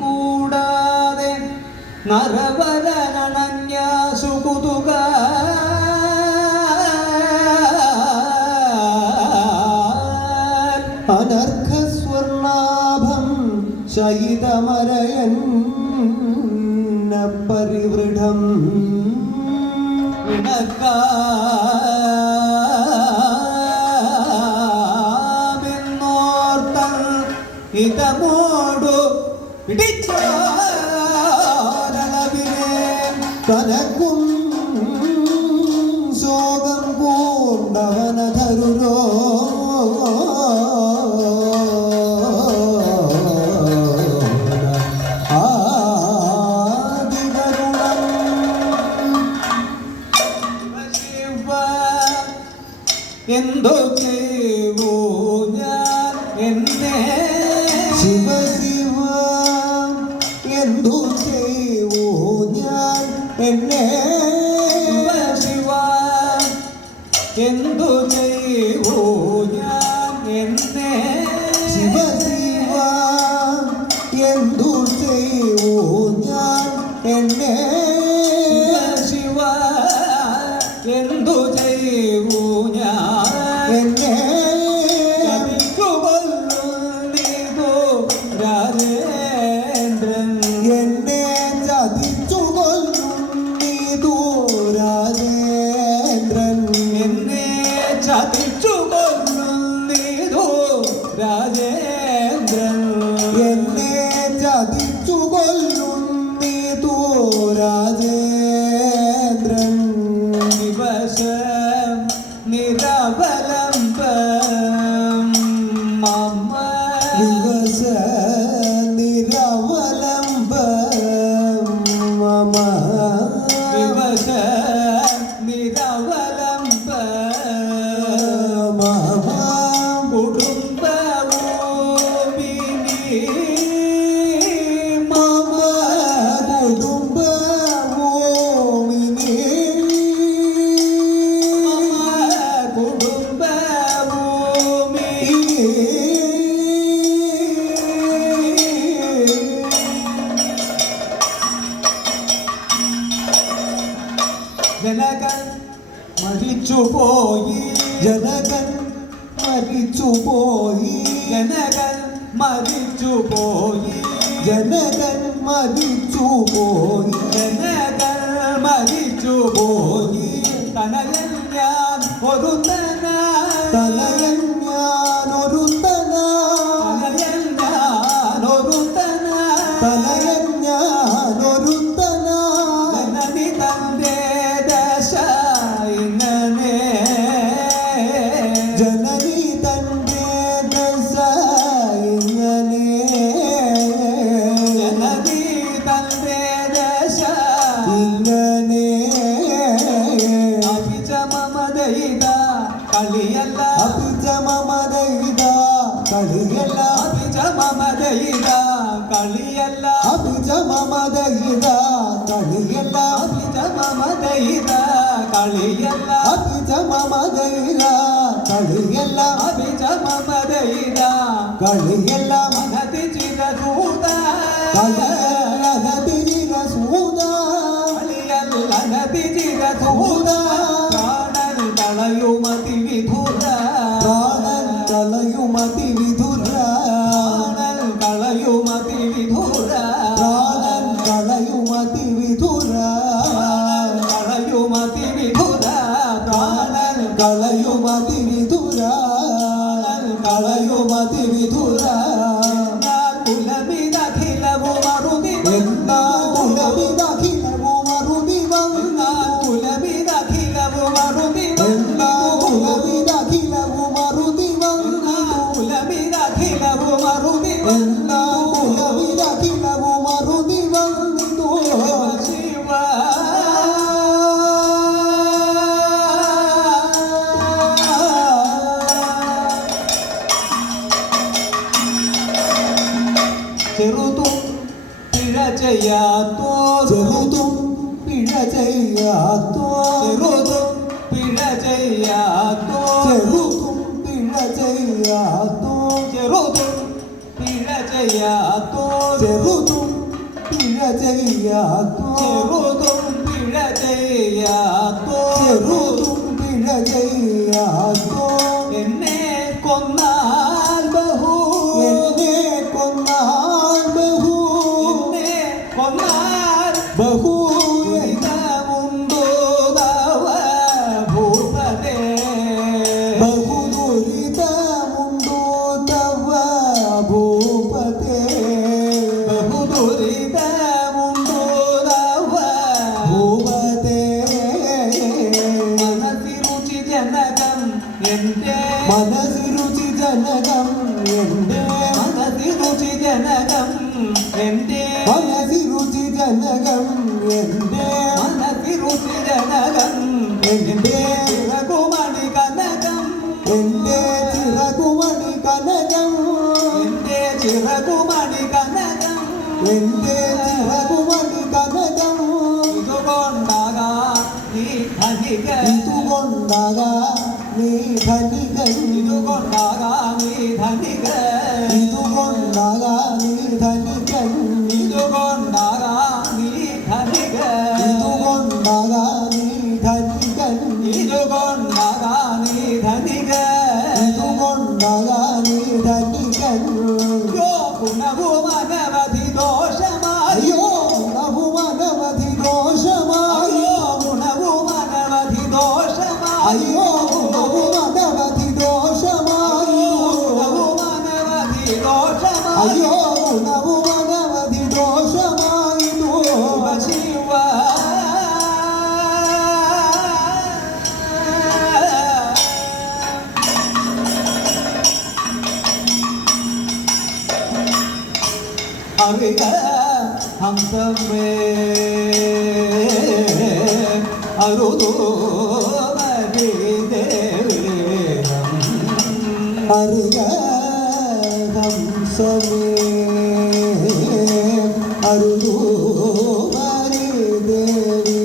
കൂടാതെ നരവരനണന്യാസു കുതുക അനർഘസ്വർണാഭം ശയിതമരയൻ പരിവൃഢം വിണക്കാമെന്നോർത്തൽ 你的梦 എന്നെ ശിവ എന്തു ചെയ്യൂ ഞാൻ എന്നെ ശിവ ശിവ എന്തു ചെയ്യൂ ഞാൻ എന്നെ ജനകൻ മരിച്ചുപോയി ജനകൻ മരിച്ചുപോയി ജനകൻ മരിച്ചുപോയി ജനകൻ മരിച്ചുപോയി ജനകൻ മരിച്ചുപോയി തനയൻ ഞാൻ ഒരു തലയൻ ಕಳಿಯಲ್ಲ ಅಭಿಜಮ ಮದೈದ ಕಳಿಯಲ್ಲ ಅಭಿಜಮ ಮದೈದ ಕಳಿಯಲ್ಲ ಅಭಿಜಮ ಮದೈದ ಕಳಿಯಲ್ಲ ಅಭಿಜಮ ಮದೈದ ಕಳಿಯಲ್ಲ ಅಭಿಜಮ ಮದೈದ ಕಳಿಯಲ್ಲ ಮನದಿ ಚಿದ ದೂತ ಕಳಿಯ വിധുര. കളയുമതി വിധുര. കളയുമതി വിധുര. കളയുമതി വിധുര. ചെറുതും പിഴ ചെയ്യാത്തോ? ചെറുതും പിഴ ചെയ്യാത്തോ? ചെറുതും പിഴ ചെയ്യാത്തോ? ചെറുതും പിഴ ചെയ്യാത്തോ? ചെറുതും പിഴ ചെയ്യാത്തോ? ചെറുതും പിഴ ചെയ്യാത്തോ? ചെറുതും പിഴ ചെയ്യാത്തോ? ചെറുതും പിഴ ചെയ്യാത്തോ? എന്നെ കൊന്നാൽ എന്റെ മനസ്സിരുചി ജനകം എന്റെ മനസ്സിരുചി ജനകം എന്റെ മനസ്സിരുചി ജനകം എന്റെ മനസ്സിരുചി ജനകം എന്റെ ചിറകുമണി കനകം എന്റെ ചിറകുമണി കനകം എന്റെ ചിറകുമണി കനകം എന്റെ ചിറകുമണി നീ ധനികൻ. ഇതുകൊണ്ടാകാം നീ ധനിക ഇതുകൊണ്ടാകാ നീ ധനികൻ. नाविका हम सब में अरुदो मरी देवी अरुगा हम सब अरुदो मरी देवी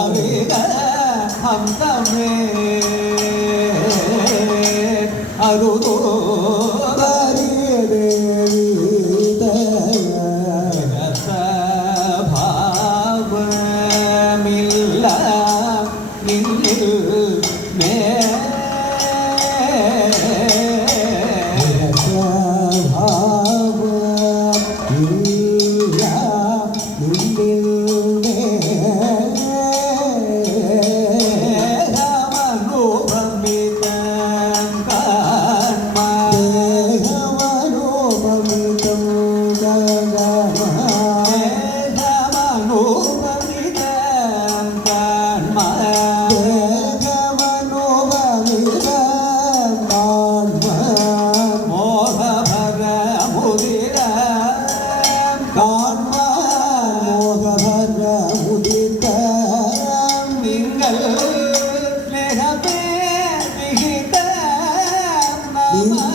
अरुगा हम सब में अरुदो you. 네.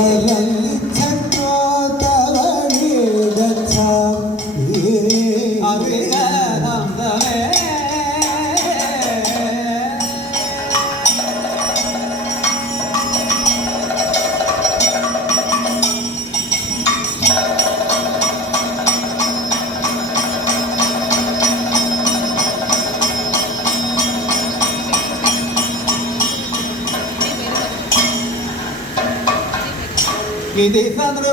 Leva Che dei fanno